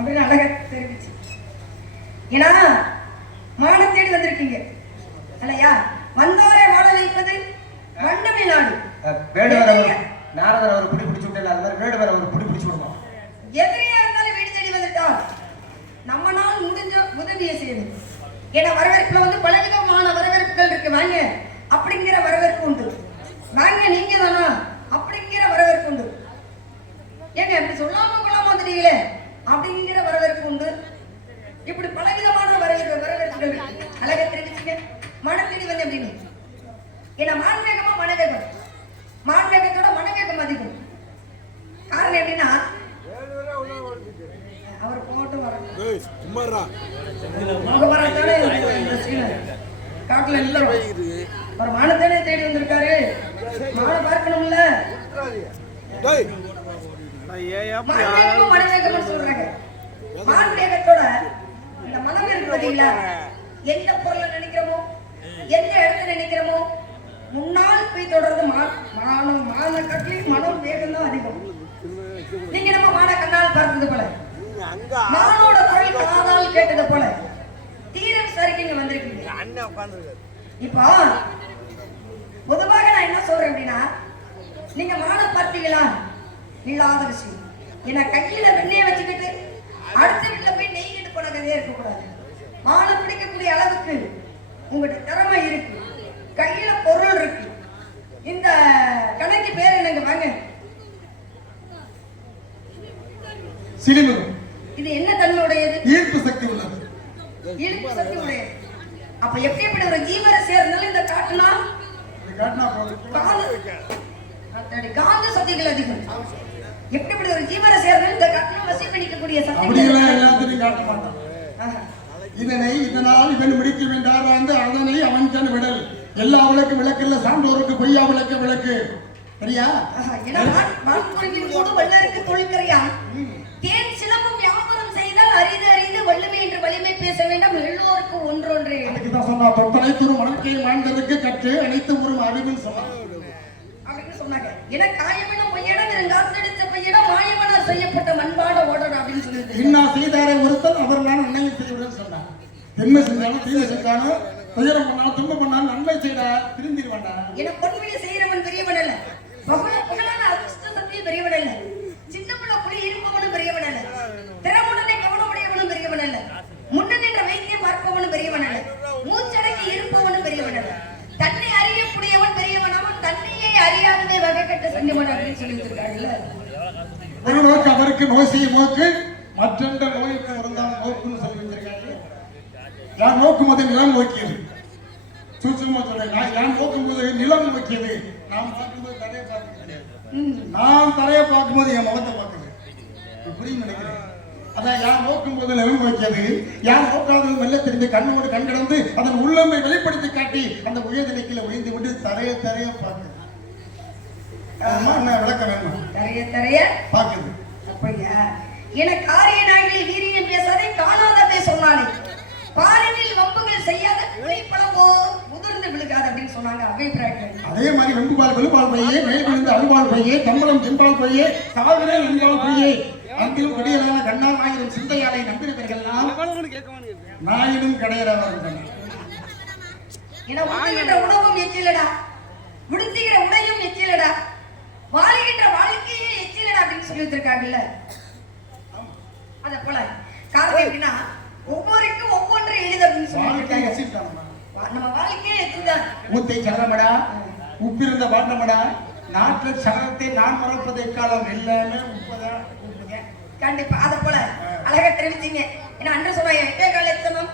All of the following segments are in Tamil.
அப்படின்னு அழகா தெரிவிச்சு. ஏன்னா மானம் தேடி வந்திருக்கீங்க இல்லையா? வந்தவரை வாழ வைப்பது வண்டமை நாடு. நாரதர் அவர் புடி பிடிச்சு விட்டல, அது மாதிரி வேடுவர் அவர் புடி பிடிச்சு விடணும். எதிரியா இருந்தாலும் வீடு தேடி வந்துட்டால் நம்ம நாள் முடிஞ்ச உதவியை செய்யணும். ஏன்னா வரவேற்புல வந்து பலவிதமான வரவேற்புகள் இருக்கு. வாங்க அப்படிங்கிற வரவேற்பு உண்டு, வாங்க நீங்க தானா அப்படிங்கிற வரவேற்பு உண்டு. ஏங்க அப்படி சொல்லாம கொள்ளாம தெரியல அப்படிங்கிற வரவேற்பு உண்டு. இப்படி பலவிதமான வரவேற்புகள் அழகா தெரிவிச்சுங்க. மனம் தேடி வந்து அப்படின்னு ஏன்னா மான்வேகமா மனவேகம், மான்வேகத்தோட மனவேகம் அதிகம். காரணம் எப்படின்னா அவர் போட்டு வர காட்டுல இல்ல ஒரு மானத்தானே தேடி வந்திருக்காரு. மானை பார்க்கணும்ல, மனவேகம் சொல்றாங்க. மான்வேகத்தோட இந்த மனம் இருக்கு பாத்தீங்களா? எந்த பொருளை நினைக்கிறோமோ, எந்த இடத்துல நினைக்கிறோமோ முன்னால் போய் தொடர்ந்து மான கட்டி மனம் வேகம் தான் அதிகம். நீங்க நம்ம மான கண்ணால் பார்த்தது போல, மானோட குரல் காதால் கேட்டது போல தீரம் சரிக்கு வந்திருக்கீங்க. இப்போ பொதுவாக நான் என்ன சொல்றேன் அப்படின்னா, நீங்க மான பார்த்தீங்களா? இல்லாத விஷயம். ஏன்னா கையில வெண்ணெயை வச்சுக்கிட்டு அடுத்த வீட்டுல போய் நெய்கிட்டு போன கதையே இருக்கக்கூடாது. மானை பிடிக்கக்கூடிய அளவுக்கு உங்கள்கிட்ட திறமை இருக்கு, கையில பொருள் இருக்கு. இந்த கணக்கு பேர் என்னங்க? வாங்க சிலிமுகம். இது என்ன தன்மையுடையது? ஈர்ப்பு சக்தி உள்ளது. ஈர்ப்பு சக்தி உடையது. அப்ப எப்படி ஒரு ஜீவரை சேர்ந்தாலும் இந்த காட்டுனா காந்த சக்திகள் அதிகம். எப்படி ஒரு ஜீவரை சேர்ந்தாலும் இந்த காட்டுனா வசி பண்ணிக்கக்கூடிய சக்தி. இதனை இதனால் இவன் முடிக்க வேண்டாராந்து அதனை அவன் தன் விடல். எல்லா விளக்கு விளக்குல சான்றோருக்கு பொய்யா விளக்கு விளக்கு. சரியா? வல்லருக்கு தொழிற்கரையா தேன் சிலம்பும் வியாபாரம் செய்தால் அரிது அரிது வள்ளுமை என்று வலிமை பேச வேண்டாம். எல்லோருக்கும் ஒன்றொன்றே. அதுக்குதான் சொன்னா தொட்டனைத்தும் மனக்கை வாழ்ந்ததற்கு கற்று அனைத்து ஒரு அறிவில் சொன்னார் அப்படின்னு சொன்னாங்க. ஏன்னா காயமெனும் பொய்யிடம் காத்தடித்த பொய்யிடம் மாயமனார் செய்யப்பட்ட மண்பாட ஓடர் அப்படின்னு சொல்லிட்டு இன்னா செய்தாரை ஒருத்தர் அவர் நான் அன்னையை செய்யுடன் சொன்னார். தென்மை செஞ்சாலும் தீமை செஞ்சாலும் துயரம் பண்ணாலும் துன்பம் பண்ணாலும் நன்மை செய்தா திருந்திருவாண்டா. ஏன்னா பொன்விழி செய்யறவன் பெரியவன் அல்ல, புகழான அதிர்ஷ்ட சக்தியும் பெரியவன் அல்ல, சின்ன பிள்ளை புலி இருப்பவனும் பெரியவன் அல்ல, திறமுடனே கவனமுடையவனும் பெரியவன் அல்ல, முன்ன நின்ற வைத்தியம் பார்ப்பவனும் பெரியவன் அல்ல, மூச்சடக்கி இருப்பவனும் பெரியவன் அல்ல, தன்னை அறியக்கூடியவன் பெரியவன் அவன், தன்னையே அறியாதவே வகை கட்ட சண்டிமன் அப்படின்னு சொல்லி வச்சிருக்காங்கல்ல. ஒரு நோக்கு அவருக்கு நோய் செய்ய நோக்கு, மற்றொன்ற நோய்க்கு இருந்தால் நோக்குன்னு சொல்லி வச்சிருக்காங்க. யார் நோக்கும் போது நிலம் நோக்கியது. சூட்சமா சொல்றேன், யார் நோக்கும் போது நிலம் நோக்கியது. நாம் பார்க்கும்போது தரையை பார்க்க, நான் தரையை பார்க்கும்போது என் முகத்தை பார்க்குறேன். புரியும் நினைக்கிறேன். அதான் யார் நோக்கும் போது நிலம் நோக்கியது, யார் நோக்காத மெல்ல தெரிந்து கண்ணோடு கண் கடந்து அதன் உள்ளமை வெளிப்படுத்தி காட்டி அந்த உயர்நிலைக்குள்ள உயர்ந்து விட்டு தரைய தரைய பார்க்குது. விளக்க வேணும். தரைய தரைய பார்க்குது. அப்படியா? என காரிய நாய்களை வீரியம் பேசாதே, காணாத சொன்னாலே பாரினில் வம்புகள் செய்யாத உழைப்பளவோ முதிர்ந்து விழுகாது அப்படின்னு சொன்னாங்க அபிப்பிராயம். அதே மாதிரி வெம்புபால் வெளுபால் பையே, மேல் விழுந்து அழுபால் பையே, தம்பளம் தென்பால் பையே, சாவிரே என்பால் பையே, அங்கிலும் கடியலான கண்ணால் ஆயிரம் சிந்தையாலை நம்பினவர்கள் நாயினும் கிடையாது. ஏன்னா உண்ணுகின்ற உணவும் எச்சிலடா, உடுத்துகிற உடையும் எச்சிலடா, வாழுகின்ற வாழ்க்கையே எச்சிலடா அப்படின்னு சொல்லி வச்சிருக்காங்கல்ல. அத போல காரணம் எப்படின்னா ஒவ்வொருக்கும் ஒவ்வொன்று எளிது அப்படின்னு சொல்லியிருக்காங்க. நம்ம வாழ்க்கையே எச்சுதான். ஊத்தை சரணமடா, உப்பிருந்த பாண்டமடா, நாட்டில் சரணத்தை நான் மறப்பதை காலம் எல்லாமே உப்புதான். கண்டிப்பா அத போல அழகா தெரிவிச்சீங்க. ஏன்னா அன்று சொன்ன எட்டே கால எத்தனம்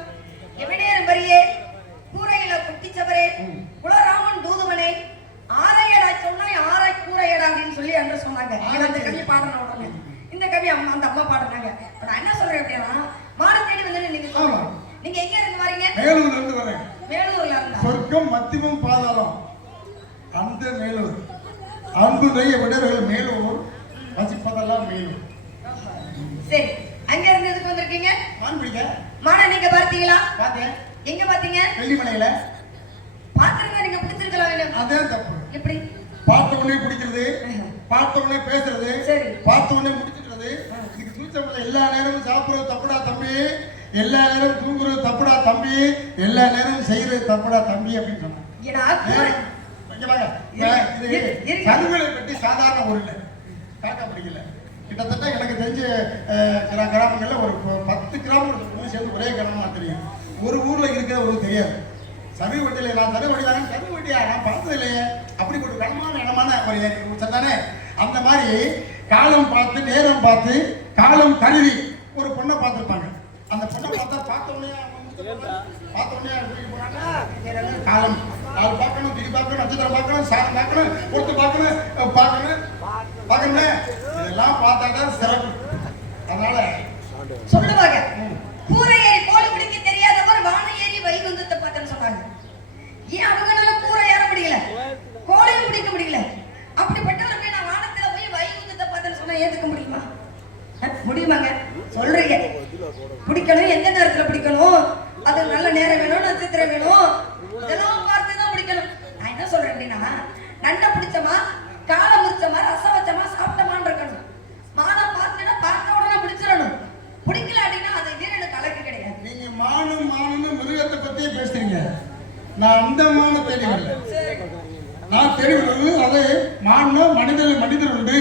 எவினேரும் வரியே, கூரையில குட்டிச்சவரே, குலராமன் தூதுவனே, ஆரையடா சொன்னாய் ஆரை கூரையடா அப்படின்னு சொல்லி அன்று சொன்னாங்க. அந்த கவி பாடன உடனே இந்த கவி அந்த அம்மா பாடுறாங்க. நான் என்ன சொல்றேன் அப்படின்னா, மாட தேடி வந்து நீங்க சொல்லுங்க. நீங்க எங்க இருந்து வரீங்க? மேலூர்ல இருந்து வரேன். மேலூர்ல இருந்தா சொர்க்கம் மத்தியமும் பாதாளம் அந்த மேலூர். அன்புடைய விடர்கள் மேலூர், வசிப்பதெல்லாம் மேலூர். சரி, அங்க இருந்து எதுக்கு வந்திருக்கீங்க? மான் பிடிக்க. மானை நீங்க பார்த்தீங்களா? பார்த்தேன். எங்க பார்த்தீங்க? வெள்ளிமலையில. பாத்துறத நீங்க பிடிச்சிருக்கலாம் வேணும். அதே தப்பு. எப்படி? பார்த்த உடனே பிடிக்கிறது, பார்த்த உடனே பேசுறது, சரி, பார்த்த உடனே முடிச்சிடுறது, இதுக்கு சூச்சமில்லை. எல்லா நேரமும் சாப்பிடுறது தப்புடா தம்பி, எல்லா நேரமும் தூங்குறது தப்புடா தம்பி, எல்லா நேரமும் செய்யறது தப்புடா தம்பி அப்படின்னு சொன்னாங்க. கருவிகளை பற்றி சாதாரண ஒரு இல்லை, காக்கா பிடிக்கல. கிட்டத்தட்ட எனக்கு தெரிஞ்ச கிராமங்கள்ல ஒரு 10 கிராமங்கள் சேர்ந்து ஒரே கிராமமா தெரியும். ஒரு ஊர்ல இருக்கிற ஒரு தெரியாது. சரி வட்டியில் நான் தரு வட்டி தானே, சரி வட்டியா நான் பார்த்தது இல்லையே, அப்படி ஒரு கனமான இடமான ஒரு தானே. அந்த மாதிரி காலம் பார்த்து நேரம் பார்த்து காலம் கருதி ஒரு பொண்ணை பார்த்துருப்பாங்க. அந்த பொண்ணை பார்த்தா பார்த்தோன்னே காலம் நாலு பார்க்கணும், திரி பார்க்கணும், நட்சத்திரம் பார்க்கணும், சாரம் பார்க்கணும், பொறுத்து பார்க்கணும் இதெல்லாம் பார்த்தாதான் சிறப்பு. அதனால சொல்லுவாங்க, கூரை ஏறி கோழி பிடிக்க தெரியாதவர் வான ஏறி வைகுந்தத்தை பார்த்தேன்னு சொன்னாங்க. ஏன் அவங்களால கூரை ஏற முடியல, கோழியும் பிடிக்க முடியல, அப்படிப்பட்டவர்கள் நான் வானத்துல போய் வைகுந்தத்தை பார்த்தேன்னு சொன்னா ஏத்துக்க முடியுமா? முடியுமாங்க? சொல்றீங்க பிடிக்கணும், எந்த நேரத்துல பிடிக்கணும், அது நல்ல நேரம் வேணும், நட்சத்திரம் வேணும், இதெல்லாம் பார்த்துதான் பிடிக்கணும். நான் என்ன சொல்றேன் அப்படின்னா, நண்டை பிடிச்சமா, காலை முடிச்சமா, ரசம் வச்சமா, சாப்பிட்டமான்னு இருக்கணும். மானம் பார்த்தேன்னா பார்த்த உடனே பிடிச்சிடணும். பிடிக்கல அப்படின்னா அது வீரனுக்கு அழகு கிடையாது. நீங்க மானம்னு மிருகத்தை பத்தியே பேசுறீங்க. நான் அந்த மான தேடி வரல. நான் தேடி வருவது அது மானம். மனிதர்கள் உண்டு,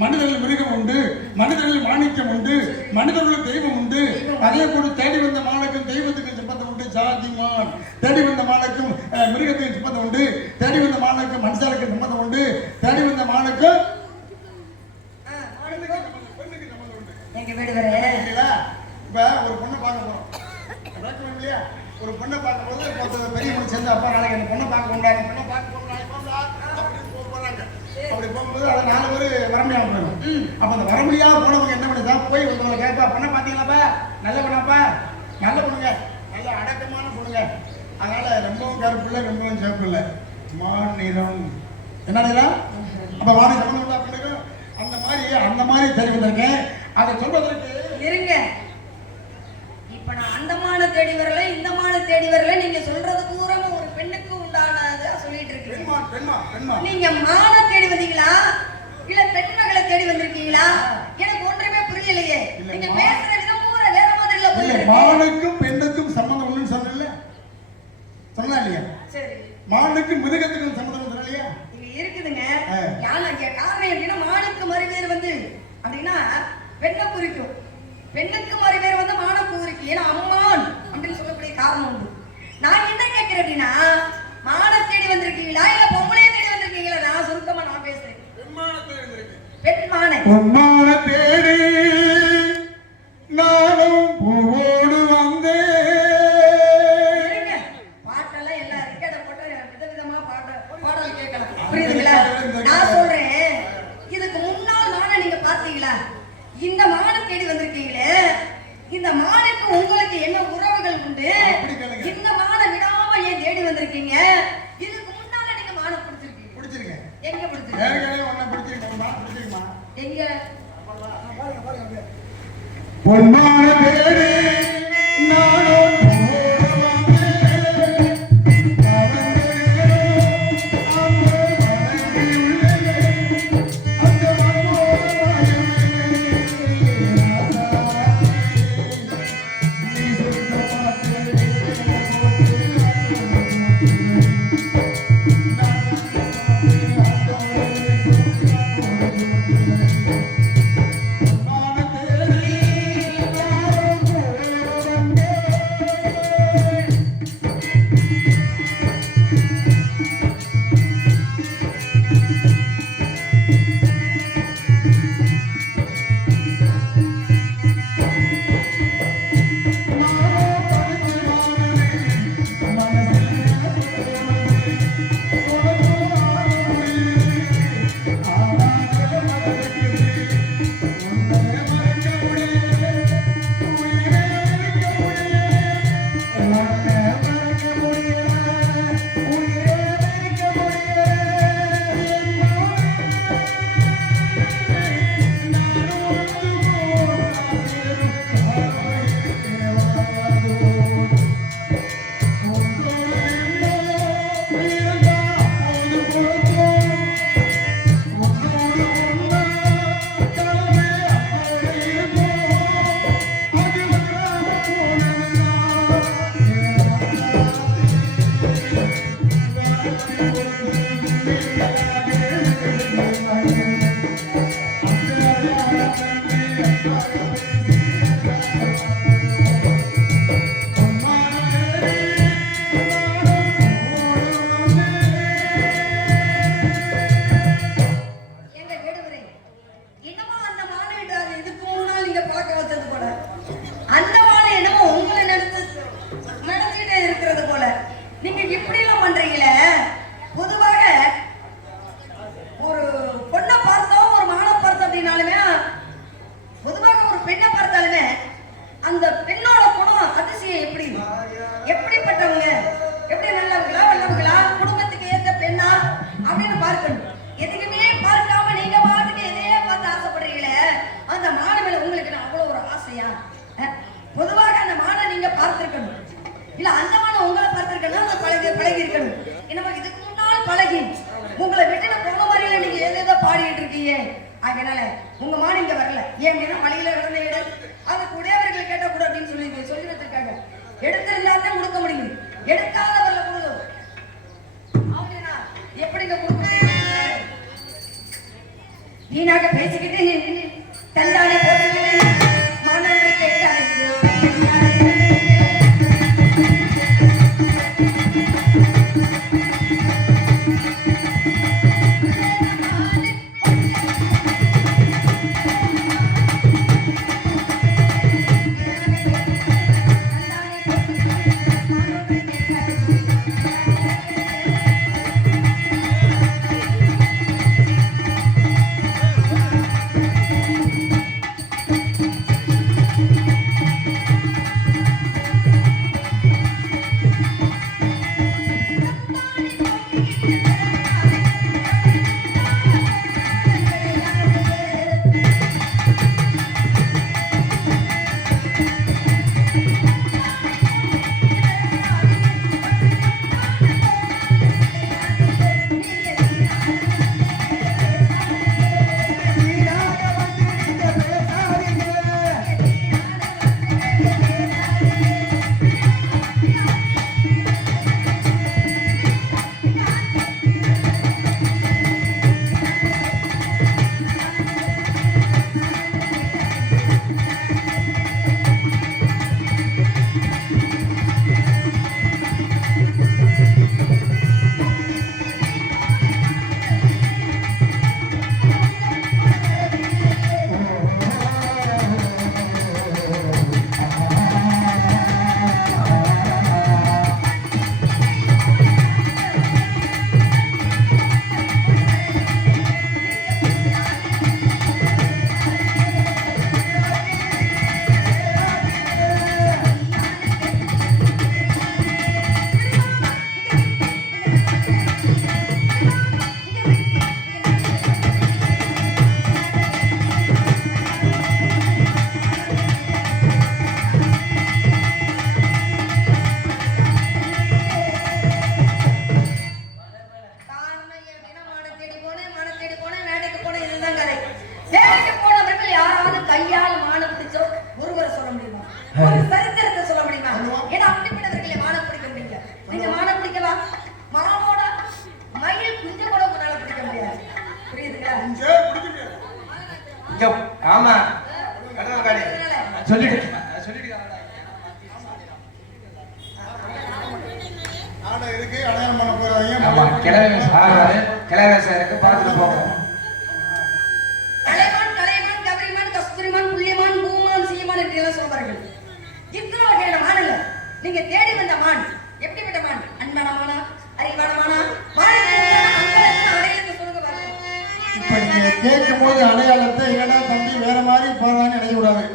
மனிதர்கள் மிருகம் உண்டு, மனிதர்கள் மாணிக்கம் உண்டு, மனிதர்கள் தெய்வம் உண்டு. அதே போல தேடி வந்த மானுக்கும் தெய்வத்துக்கும் சம்பந்தம் உண்டு. ஜாதி மான் தேடி வந்த மானுக்கும் மிருகத்துக்கு சம்பந்தம் உண்டு. தேடி வந்த மானுக்கும் மனுஷாளுக்கு சம்பந்தம் உண்டு. தேடி வந்த மானுக்கும் எங்க வீடு வர இப்ப ஒரு பொண்ணை பார்க்க போறோம் இல்லையா? ஒரு பொண்ணை பார்க்கும்போது பெரிய பொண்ணு சேர்ந்து அப்பா நாளைக்கு அந்த பொண்ணை பார்க்க கொண்டாங்க, பொண்ணை பார்க்க போறாங்க. அப்படி போகும்போது அதை 4 பேர் வர முடியாம போயிடும். அப்ப அந்த வர முடியாம போனவங்க என்ன பண்ணுதான், போய் ஒருத்தவங்க கேட்பா, பொண்ணை பார்த்தீங்களாப்பா, நல்ல பொண்ணாப்பா, நல்ல பொண்ணுங்க, நல்ல அடக்கமான பொண்ணுங்க, அதனால ரொம்பவும் கருப்பு இல்லை, ரொம்பவும் சிவப்பு இல்லை, மாநிலம் என்ன நிறம், அப்ப வாடி சம்பந்தம் உண்டா பொண்ணுங்க. அந்த மாதிரி தெரிய வந்திருக்கேன். அதை சொல்வதற்கு இருங்க. இப்ப நான் அந்த மான தேடி வரல, இந்த மான தேடி வரல, நீங்க சொல்றது பூரா ஒரு பெண்ணுக்கு உண்டானதா சொல்லிட்டு இருக்கீங்க. நீங்க மான தேடி வந்தீங்களா இல்ல பெண்மகளை தேடி வந்திருக்கீங்களா? எனக்கு ஒன்றுமே புரியலையே. நீங்க பேசுற விதம் பூரா வேற மாதிரி இல்ல. புரியல. மானுக்கும் பெண்ணுக்கும் சம்பந்தம் ஒண்ணுன்னு சொன்னல, சொன்னா இல்லையா? சரி. மானுக்கும் மிருகத்துக்கும் சம்பந்தம் சொன்னலையா? இங்க இருக்குதுங்க. யானை காரணம் எப்படின்னா, மானுக்கு மறுபேர் வந்து அப்படின்னா பெண்ணை குறிக்கும், பெண்ணுக்கு மறுபேர் வந்து மான குறிக்கும். ஏன்னா அம்மான் அப்படின்னு சொல்லக்கூடிய காரணம் உண்டு. நான் என்ன கேட்கிறேன் அப்படின்னா, மான தேடி வந்திருக்கீங்களா இல்ல பொம்பளைய தேடி வந்திருக்கீங்களா? நான் சுருக்கமா நான் பேசுறேன். பெண்மான தேடி நானும் பூவோடு வந்தேன். பாட்டெல்லாம் எல்லாம் இருக்கு, அதை போட்டு விதவிதமா பாடல் கேட்கலாம். புரியுதுங்களா? நான் சொல்றேன், இதுக்கு முன்னால் மான நீங்க பாத்தீங்களா? இந்த மான தேடி வந்திருக்கீங்களே, இந்த மானுக்கு உங்களுக்கு என்ன உறவுகள் உண்டு? இந்த மான விடாம ஏன் தேடி வந்திருக்கீங்க? இதுக்கு முன்னால நீங்க மான பிடிச்சிருக்கீங்க. எங்க பிடிச்சிருக்கீங்க? எங்க? பொன்மான தேடி நானும் பெண்ணை பார்த்தாலுமே அந்த பெண்ணோட குணம் அதிசயம் எப்படிப்பட்டவங்க, எப்படி நல்லவங்களா வல்லவங்களா, குடும்பத்துக்கு ஏற்ற பெண்ணா அப்படின்னு பார்க்கணும். எதுக்குமே பார்க்காம நீங்க பாட்டுக்கு எதையே பார்த்து ஆசைப்படுறீங்களே, அந்த மானை மேல உங்களுக்கு அவ்வளவு ஒரு ஆசையா? பொதுவாக அந்த மானை நீங்க பார்த்திருக்கணும், இல்ல அந்த மானை உங்களை பார்த்திருக்கணும், அந்த பழகி இருக்கணும். நமக்கு இதுக்கு முன்னால் பழகி உங்களை விட்டு போன மாதிரியில நீங்க ஏதேதோ பாடிட்டு இருக்கீங்க. அதனால உங்க மான் இங்க வரல. ஏன் மலையில கிடந்த இடம் அதுக்கு உடையவர்கள் கேட்ட கூட அப்படின்னு சொல்லி வச்சிருக்காங்க. எடுத்திருந்தாதான் கொடுக்க முடியும், எடுக்காதவர்ல கொடுக்கும். அப்படின்னா எப்படிங்க கொடுக்க? வீணாக பேசிக்கிட்டு தந்தானே போட்டுக்கிட்டு மாணவர்களை கேட்டாங்க. ஆமா சொல்லிட்டு அடையாளம் பண்ண போறாங்க. ஆமா கிளவே சாருக்கு பார்த்துட்டு போவோம். கலைமான் கபரிமான் கஸ்தூரிமான் புள்ளிமான் பூமான் சீமான் இப்படி எல்லாம் சொல்றார்கள். இத்தனை வகையான மான் இல்ல, நீங்க தேடி வந்த மான் எப்படிப்பட்ட மான்? அன்பான மானா, அறிவான மானா, இப்ப நீங்க கேட்கும் போது அடையாளத்தை ஏன்னா தம்பி வேற மாதிரி போறான்னு நினைக்க கூடாது.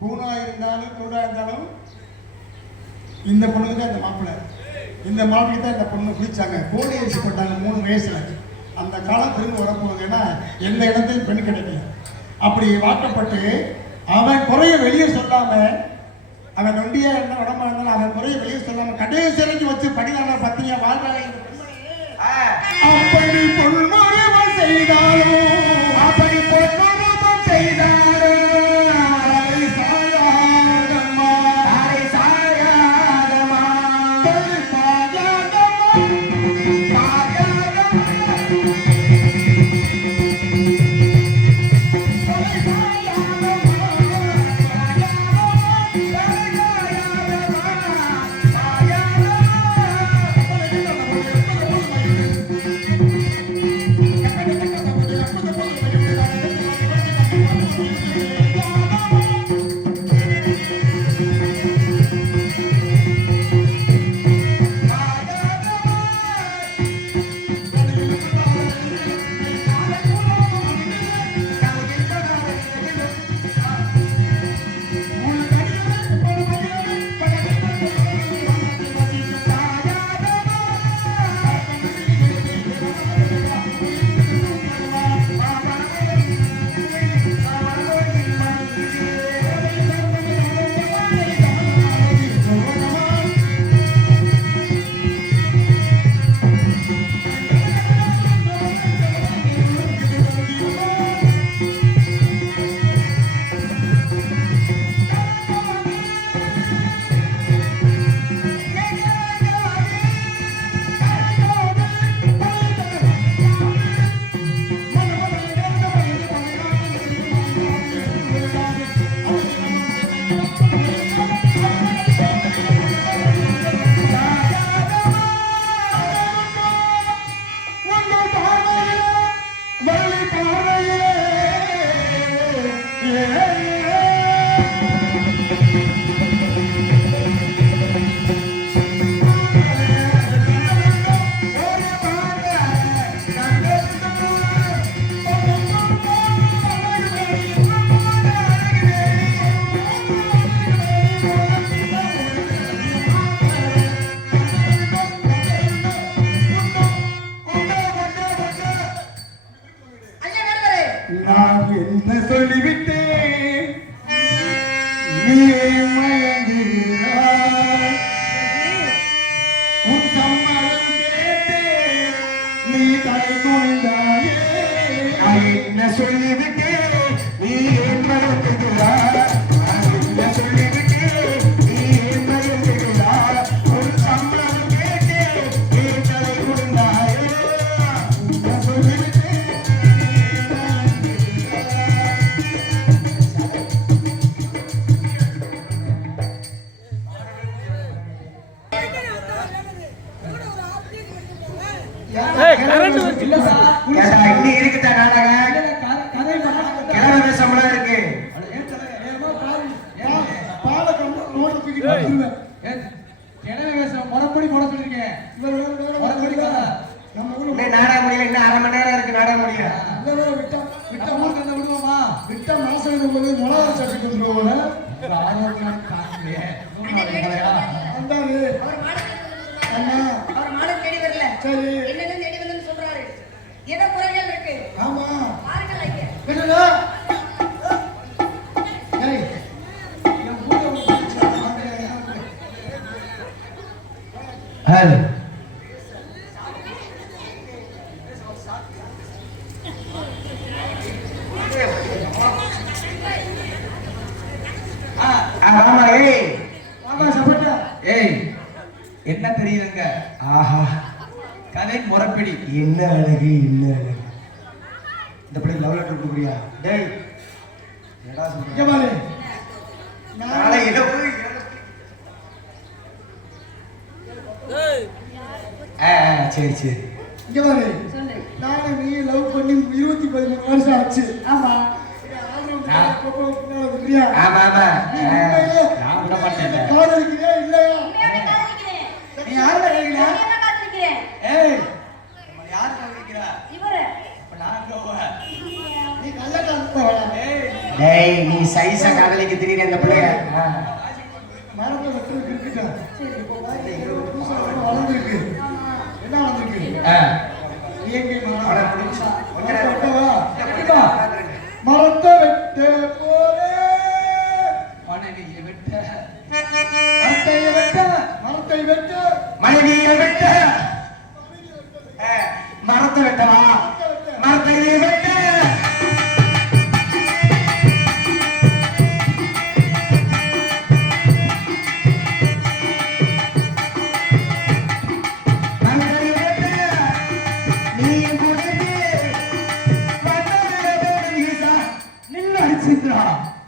கூணா இருந்தாலும் கூடா இருந்தாலும் இந்த பொண்ணுக்கு தான் இந்த மாப்பிள்ளை, இந்த மாப்பிள்ளை தான் இந்த பொண்ணு பிடிச்சாங்க. கோடி அரிசி போட்டாங்க 3 வயசுல. அந்த காலம் திரும்ப வரப்போகுது. ஏன்னா எந்த இடத்தையும் பெண் கிடைக்கல. அப்படி வாக்கப்பட்டு அவன் குறைய வெளியே சொல்லாம, அவன் நொண்டியா இருந்தா உடம்பா இருந்தாலும் அவன் குறைய வெளியே சொல்லாம கடைசி வரைக்கும் வச்சு படிக்கான பத்தியா வாழ்றாங்க. அப்படி பொன்முறைவன் செய்தாலும், அப்படி பொன்முறைவன் செய்தாலும் நான் என்ன சொல்லிவிட்டேன், நீ மயங்குகிறாய். உன் சம்மதம் கேட்டேன், நீ தலை குனிந்தாயே. நான் என்ன சொல்லிவிட்டேன், நீ மயங்குகிறாய். நான் என்ன சொல்லிவிட்டேன், நீ மயங்குகிறாய். உன் சம்மதம் கேட்டேன், நீ தலை குனிந்தாயே. என்ன சொல்லிவிட்டேன். நாடக முடியல, இன்னும் 1/2 மணி நேரம் இருக்கு நாடக முடியல. விட்ட மாசம் மிளகா சட்டி கொடுத்துருவோம். அவர் மாடம் தேடி வரல. என்னன்னு தேடி வந்து சொல்றாரு. ஏதோ குறைகள் இருக்கு. ஆமா பாருங்கள் ஐயா. ஹலோ ஆமா. ஏய் என்ன தெரியுதுங்க? ஆஹா, கதை முறப்படி. என்ன அழகு, என்ன அழகு. இந்த பிள்ளை லவ் லெட்டர் கொடுக்குறியா? டேய் என்னடா சொல்ற? நாளை இரவு சரி சரி. இங்க பாரு, நானும் நீ லவ் பண்ணி 13 வருஷம் ஆச்சு. ஆமா ஆமா ஆமா. நான் விட மாட்டேன். காதலிக்கிறியா இல்லையா? நீ யாரை காதலிக்கிற? ஏய் நம்ம யாரை காதலிக்கிறா? இவரே. அப்ப நான் லவ். நீ கள்ள காதலிக்கிறா? ஏய் டேய் நீ சைஸா காதலிக்கு திடீர்னு இந்த பிள்ளைய மரத்தை வெட்டுறதுக்கு இருக்கட்டும். இப்போ பாரு, இங்க ஒரு புதுசா ஒண்ணு வளர்ந்திருக்கு. என்ன வளர்ந்திருக்கு? இயற்கை மரம். மரத்தை வெட்டவா? மரத்தை வெட்ட போலே. மனைவியை வெட்ட மரத்தை வெட்ட மரத்தை வெட்ட மனைவியை வெட்ட மரத்தை வெட்டவா மரத்தை வெட்ட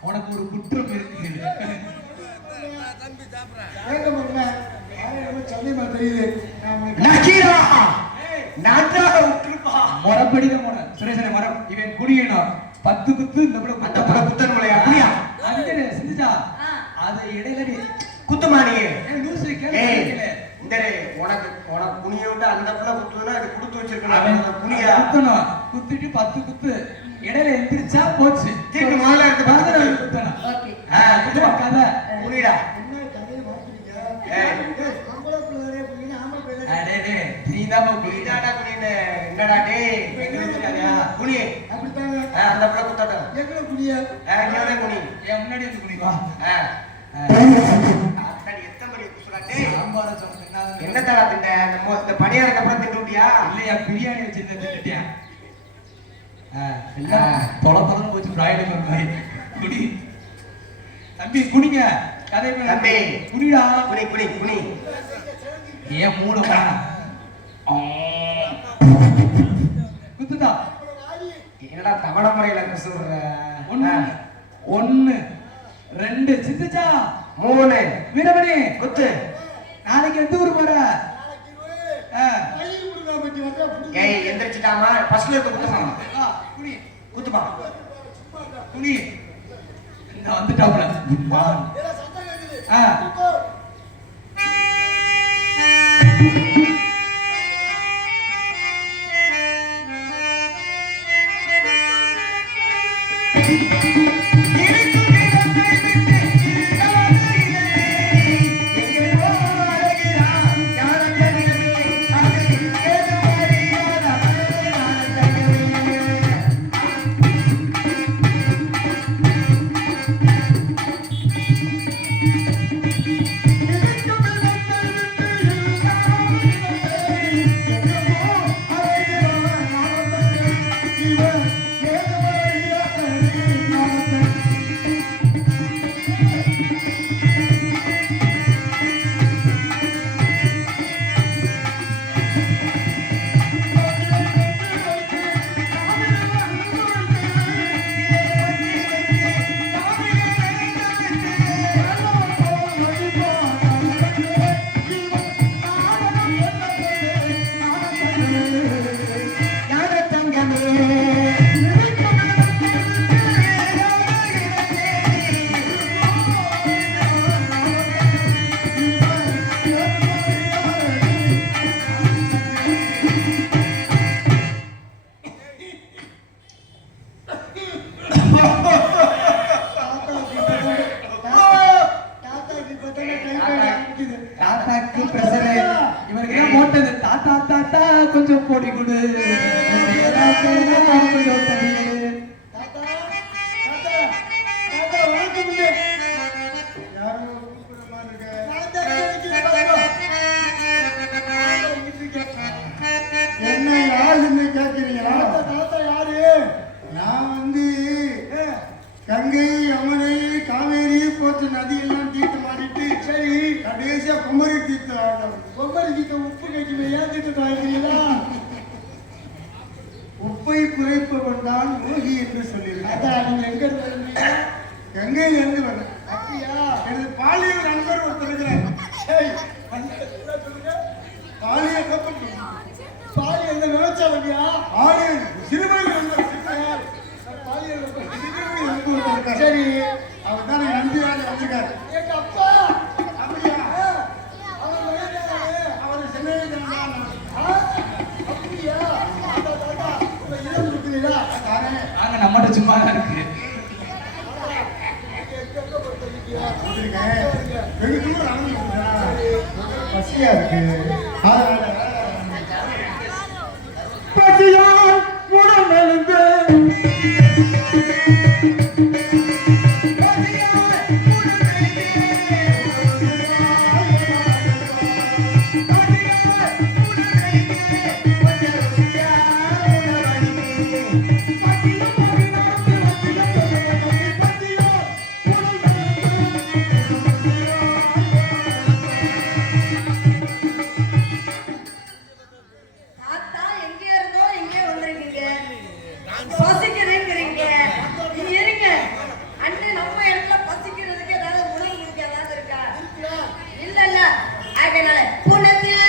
உனக்கு ஒரு குற்றம் இருக்கு ஏங்க மரும, ஆயிரம் சந்தேகமா தெரியுது. நான் உனக்கு நக்கீரா நாட்டாக விட்டுருப்பா முறப்படித முறை சுரேசனை மரம் இவன் குடியணும் 10 குத்து இந்த கூட அந்த புற குத்தன் மலையா அப்படியா அந்த செஞ்சுட்டா அது இடையில நீ குத்துமானியே லூசு கேளு இந்த உனக்கு குனிய விட்டு அந்த புள்ள குத்துனா அது குடுத்து வச்சிருக்கணும் அந்த குனியா குத்தணும் குத்திட்டு 10 குத்து இடையில எந்திரிச்சா போச்சு திருப்பி முதல்ல எடுத்து பாத்து குத்தணும் ஓகே குத்துமா கதை குனிடா என்ன கதையை மாத்துறீங்க? ஏய் ஆம்பளை பிள்ளையே புரியுது, ஆம்பளை பிள்ளை அடே டேய் நீதாமா குனிடாடா குனினே என்னடா டேய் எங்க வச்சிருக்காயா குனி அப்படித்தாங்க. அந்த புள்ள குத்தட்டும் எங்களை புரிய இங்கவே குனி ஏன் முன்னாடி வந்து குனி வா அத்தடி எத்தமரி குசுடா டேய் சாம்பார சொன்னா என்ன தடா தின்ன இந்த பணியாரக்கு அப்புறம் தின்னுட்டியா இல்லையா பிரியாணி வச்சிருந்த தின்னுட்டியா இல்ல தொலைபரன்னு போச்சு பிராய்டு மாதிரி குடி தம்பி குடிங்க கதை தம்பி குடிடா குடி குடி குடி ஏன் மூலமா குத்துதா என்னடா தவள முறையில சொல்ற 1 2 சிந்துச்சா 3 வீரமணி குத்து நாளைக்கு எந்த ஊர் போற ஏய் எந்திரிச்சிட்டாமா ஃபர்ஸ்ட்ல இருந்து குத்துமா குனி குத்துமா குனி நான் வந்துட்டாப்ல தாத்தாக்கு பிரச்சனை இவருக்கு தான் போட்டது தாத்தா தாத்தா கொஞ்சம் பொடி கொடு கொஞ்சம் தண்ணி எடு. என்ன யாருன்னு கேட்கிறீங்களா? யாரு? நான் வந்து கங்கை யமுனை காவேரி போற்று நதியெல்லாம் தீர்த்து மாறிட்டு சரி கடைசியா குமரி தீர்த்து குமரி தீர்த்த உப்பு கைக்கு ஏன் தீர்த்து வாங்கிறீங்களா? உப்பை குறைப்பவன் தான் யோகி என்று சொல்லியிருக்கேன். நீங்க எங்க இருந்து வரீங்க? கங்கையில இருந்து வரேன். அப்படியா? எனது பாலியல் நண்பர் ஒருத்தர் இருக்கிறார். சரி, பாலியல் பாலியல் விவசாயியா பாலியல் சிறுமையில் பாலியல் சரி அவர் தான் நம்பியாக வந்திருக்காரு. எங்க அப்பா அப்படியா? அவர் சென்னை அப்படியா? நாங்க நம்மகிட்ட சும்மா தான் இருக்கு பசியா இருக்கு. அதனால பசியால் உடம்பெழுந்து தாத்தா எங்க இருந்தோ இங்கே வந்திருக்கீங்க. பசிக்கிறேங்கிறீங்க. நீங்க இருங்க. அண்ணே நம்ம இடத்துல பசிக்கிறதுக்கு ஏதாவது உணவு இருக்கு ஏதாவது இருக்கா? இல்ல இல்ல. அதனால புனத்தில்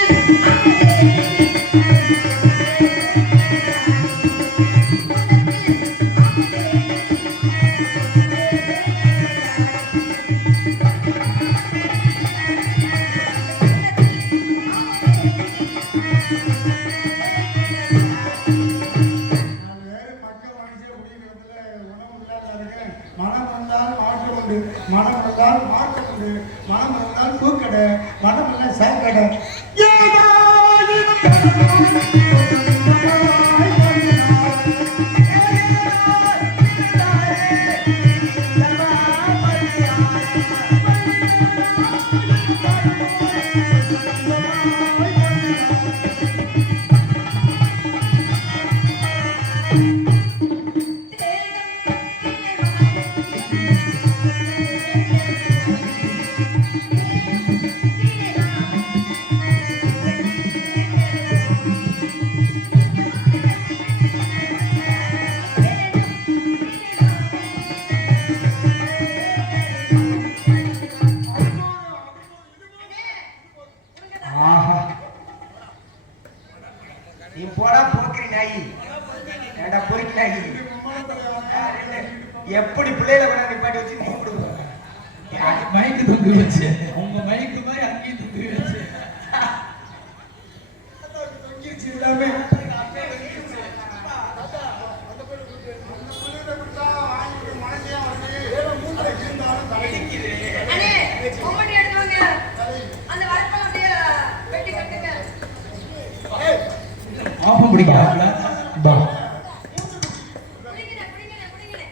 மனம் வந்தால் மாற்றம் உண்டு, மனம் வந்தால் மாற்றம் உண்டு, மனம் வந்தால் பூக்கடை, மனம் வந்தால் சாக்கடை. நீ போடா போக்கிரி நாயி, ஏண்டா பொறுக்கி நாயி. எப்படி பிள்ளைகளை கூட நிப்பாட்டி வச்சு நீ கொடுக்குற மைக்கு தொங்கு வச்சு உங்க மைக்கு மாதிரி அங்கேயும் தொங்கு வச்சு தொங்கிருச்சு எல்லாமே. அண்ணே கொம்பட்டி எடுத்துவாங்க. அந்த வரப்பெல்லாம் அப்படியே வெட்டி கட்டுங்க. ஆஃபம் பிடிக்கிறாங்களா பா பிடிங்கண்ணே, பிடிங்கண்ணே, பிடிங்கண்ணே.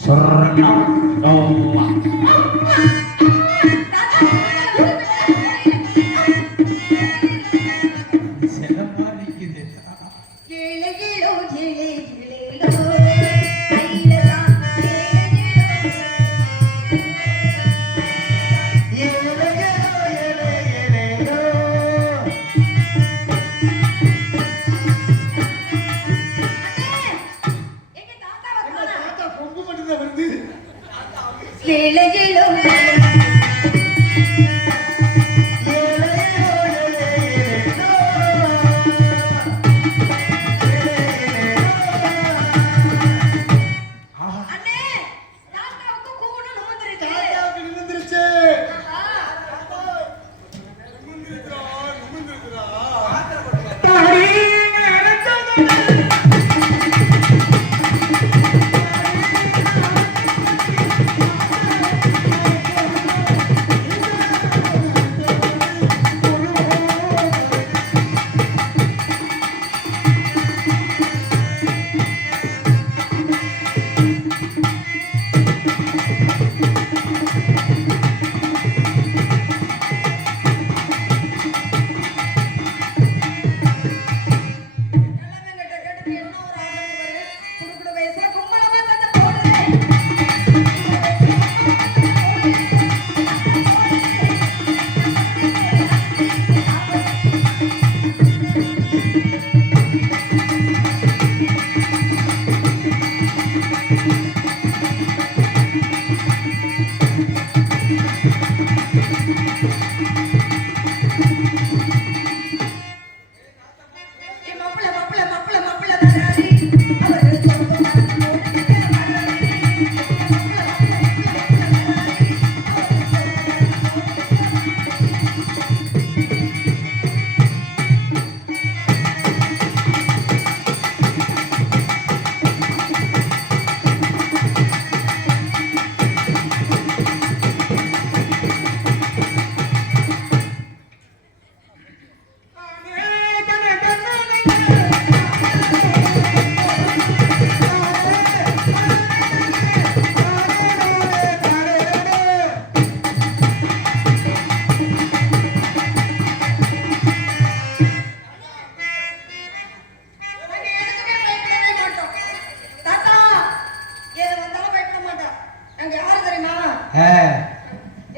சொர்ணா நோமா செல்லமா நிக்குது. கிளி கிளோ, கிளி கிளிலோ, கைலலா, எங்க தாத்தாவை காணோம். தாத்தா கொம்பு மட்டும்தான் வருது. கிளி கிளோ, அண்ணே தாத்தாவுக்கு கூவணும் நோந்திருக்கு. தாத்தாவுக்கு நிமிர்ந்துருச்சு. ஆஹா. தாடி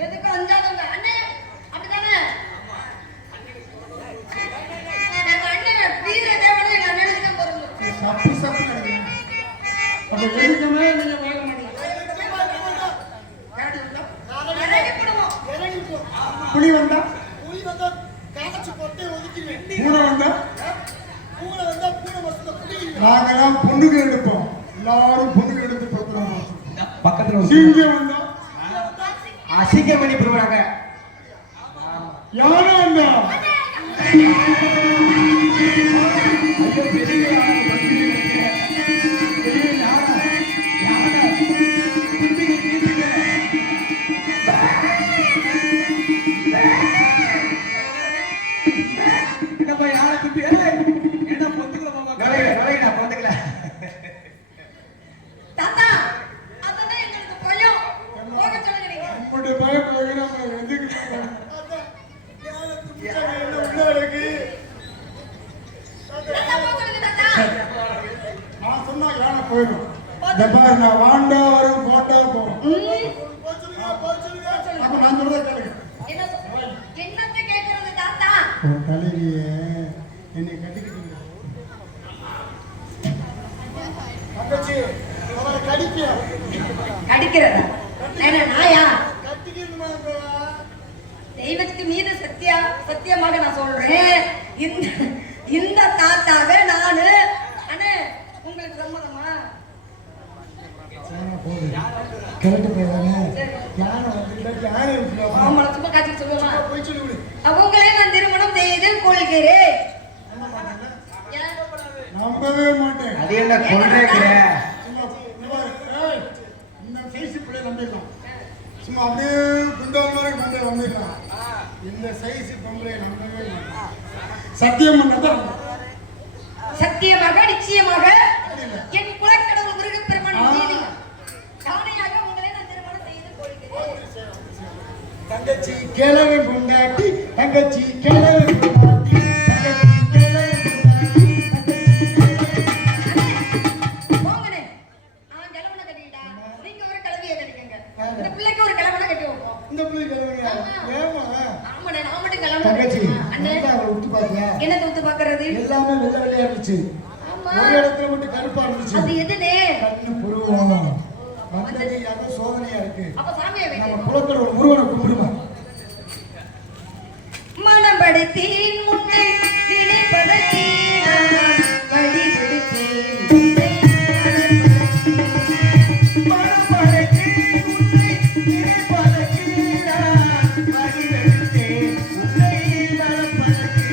எதுக்கும் அஞ்சாதவங்க அண்ணே அப்படிதானே எங்க அண்ணன் வீர தேவனே எங்க அண்ணனுக்கு தான் பொருந்தும். சப்பு சப்பு நடக்குது. அப்ப எதுக்குமே நீங்க வாங்க மாட்டீங்க. இறங்கி போடுவோம். புலி வந்தா புலி வந்தா காய்ச்சி போட்டு ஒதுக்கிடுவேன். பூனை வந்தா பூனை வந்தா பூனை மசத்தை புடிக்கிடுவேன். நாங்கெல்லாம் பொண்ணுக்கு எடுப்போம். எல்லாரும் பொண்ணுக்கு எடுத்து பத்திரமா. பக்கத்துல ஒரு சிங்கம் வந்தா அசிங்கம் பண்ணி போடுவாங்க. யானை வந்தா ஐயோ, பெரிய யானை, பெரிய யானை, யானை. குட்டிக்கு தீர்த்துக்க. என்னப்பா யானை குட்டி? ஏய், என்ன பொந்துக்குள்ள போக நான் பொந்துக்கல. தாத்தா அதான் எங்களுக்கு பயம். போக சொல்லுங்க நீங்க. இப்படி பயப்படுங்க நம்ம எதுக்கு அதான் யானை தும்பிச்சாங்க என்ன உள்ள இருக்கு. தாத்தா போக சொல்லுங்க தாத்தா. நான் சொன்னா யானை போயிடும். இந்த பாரு நான் வாண்டா வரும் போட்டா போறோம். போச்சுருங்க. அப்ப நான் சொல்றத கேளுங்க. என்னத்தை கேட்கறது தாத்தா? உன் தலைவிய என்னை கட்டிக்கிட்டு தங்கச்சி அவளை கடிப்பியா? அடிக்கிறதா? என்ன நாயா? கட்டிக்கணுமா? தெய்வத்துக்கு மீது சத்தியமாக நான் சொல்றேன். இந்த தாத்தாவை நானு அண்ணே உங்களுக்கு சம்மதமா? கிழட்டு போயிடாங்க. யானை வந்து யானை ஆமா சும்மா காட்சி சொல்லுமா? போய் சொல்லி விடு. அவங்களே நான் திருமணம் செய்து கொள்கிறேன். நம்பவே மாட்டேன். அது என்ன கொள்றேங்கிற? சும்மா இந்த பாரு, ஏய், இந்த சைஸ் பிள்ளை நம்பிடலாம். சும்மா அப்படியே குண்டா மாதிரி கொண்டு வந்துடலாம். இந்த சைஸ் பொம்பளை நம்பவே மாட்டேன். சத்தியம் பண்ணதான் சத்தியமாக நிச்சயமாக என் குலக்கடவுள் முருகப்பெருமான் மீது கவனையாக உங்களை நான் திருமணம் செய்து கொள்கிறேன். தங்கச்சி கிழவன் கொண்டாட்டி, தங்கச்சி கிழவன் கொண்டாட்டி, தங்கச்சி கிழவன் கொண்டாட்டி, போங்கண்ணே. நான் கிழவனை கட்டிக்கிட்டா நீங்க ஒரு கிழவியை கட்டிக்கங்க. இந்த பிள்ளைக்கு ஒரு கிழவனை கட்டி வைப்போம். இந்த பிள்ளை கிழவனியா? ஏமா? ஆமாண்ணே நான் மட்டும் கிழவனை தங்கச்சி கட்டிக்கிறேன். அண்ணே நல்லா அவளை விட்டு பாத்தியா? என்ன தூத்து பாக்குறது? எல்லாமே வெள்ளை வெள்ளையா இருந்துச்சு. ஆமா ஒரு இடத்துல மட்டும் கருப்பா இருந்துச்சு. அது எதுனே? கண்ணு புருவம் வந்தது யாரோ சோதனையா இருக்கு. அப்ப சாமியை நம்ம வைக்கணும். குலக்கட ஒரு முருகனை கும்பிடுவோம். மனப்படுத்தி முன்னை நினைப்பதற்கு நான் வழி விடுத்தேன். மனமடக்கி உன்னை நினைப்பதற்கு நான் வழிவெடுத்தேன். உன்னை மனப்பதற்கு.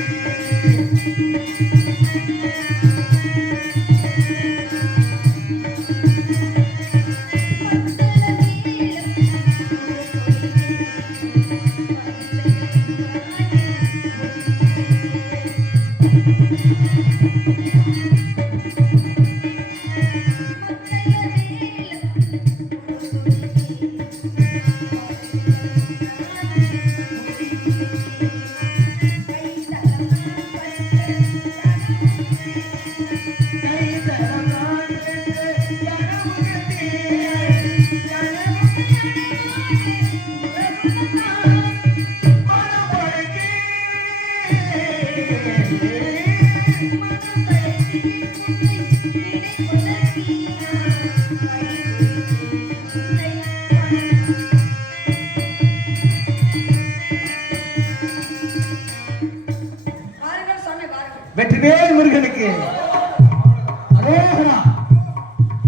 பாருங்கள் சாமி பாருங்கள். வெற்றிவேல் முருகனுக்கு அரோகரா.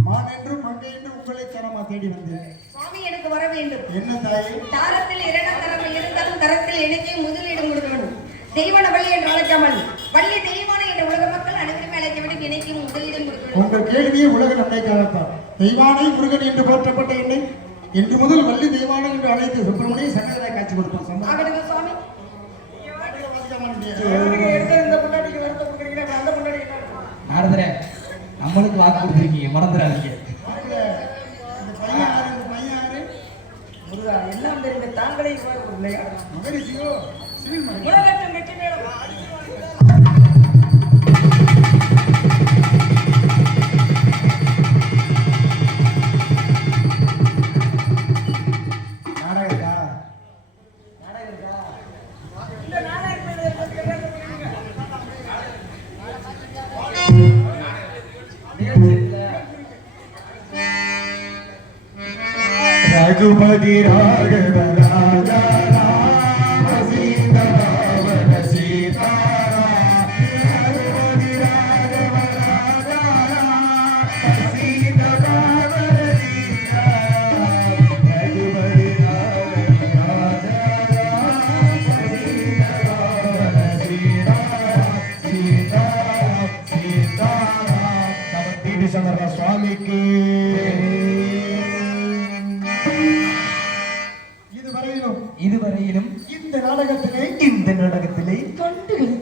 மான் என்று மங்கை என்று உங்களை தரமா தேடி வந்தேன். சுவாமி எனக்கு வர வேண்டும். என்ன தாயே? தாரத்தில் இரண்டாம் தரம் இருந்தாலும் தரத்தில் எனக்கே முதலிடம் கொடுக்க வேண்டும். தெய்வான வள்ளி என்று அழைக்காமல் வள்ளி தெய்வான என்ற உலக மக்கள் அனைவருமே அழைக்க வேண்டும். எனக்கே முதலிடம் கொடுக்க வேண்டும். உங்கள் கேள்வியை உலக நம்மை காலத்தான். தெய்வானை முருகன் என்று போற்றப்பட்ட என்னை இன்று முதல் வள்ளி தெய்வானை என்று அழைத்து சுப்பிரமணிய சங்கரனை காட்சி கொடுப்பான். சம்பா ஆகட்டும் சுவாமி. நாரதரே நம்மளுக்கு வாக்கு கொடுத்துருக்கீங்க, மறந்துடாதீங்க. எல்லாம் தெரிந்த தாங்களே இவ்வாறு ஒரு விளையாடலாம். மகரிஷியோ சிவில் மகரிஷி. உலகத்தின் வெற்றி நேரம். நாடக ரகுபதி ராகவ ராஜா ராம சீதா ராவண சீதாராம் ரகுபதி ராகவ ராஜா ராம சீதா ராவண சீதாராம் ரகுபதி ராகவ ராஜா ராம சீதா ராவண சீதாராம் சீதாராம் சீதாராம் நம்ம டிடி சங்கர சுவாமிக்கு இதுவரையிலும் இந்த நாடகத்திலே கண்டுகளித்த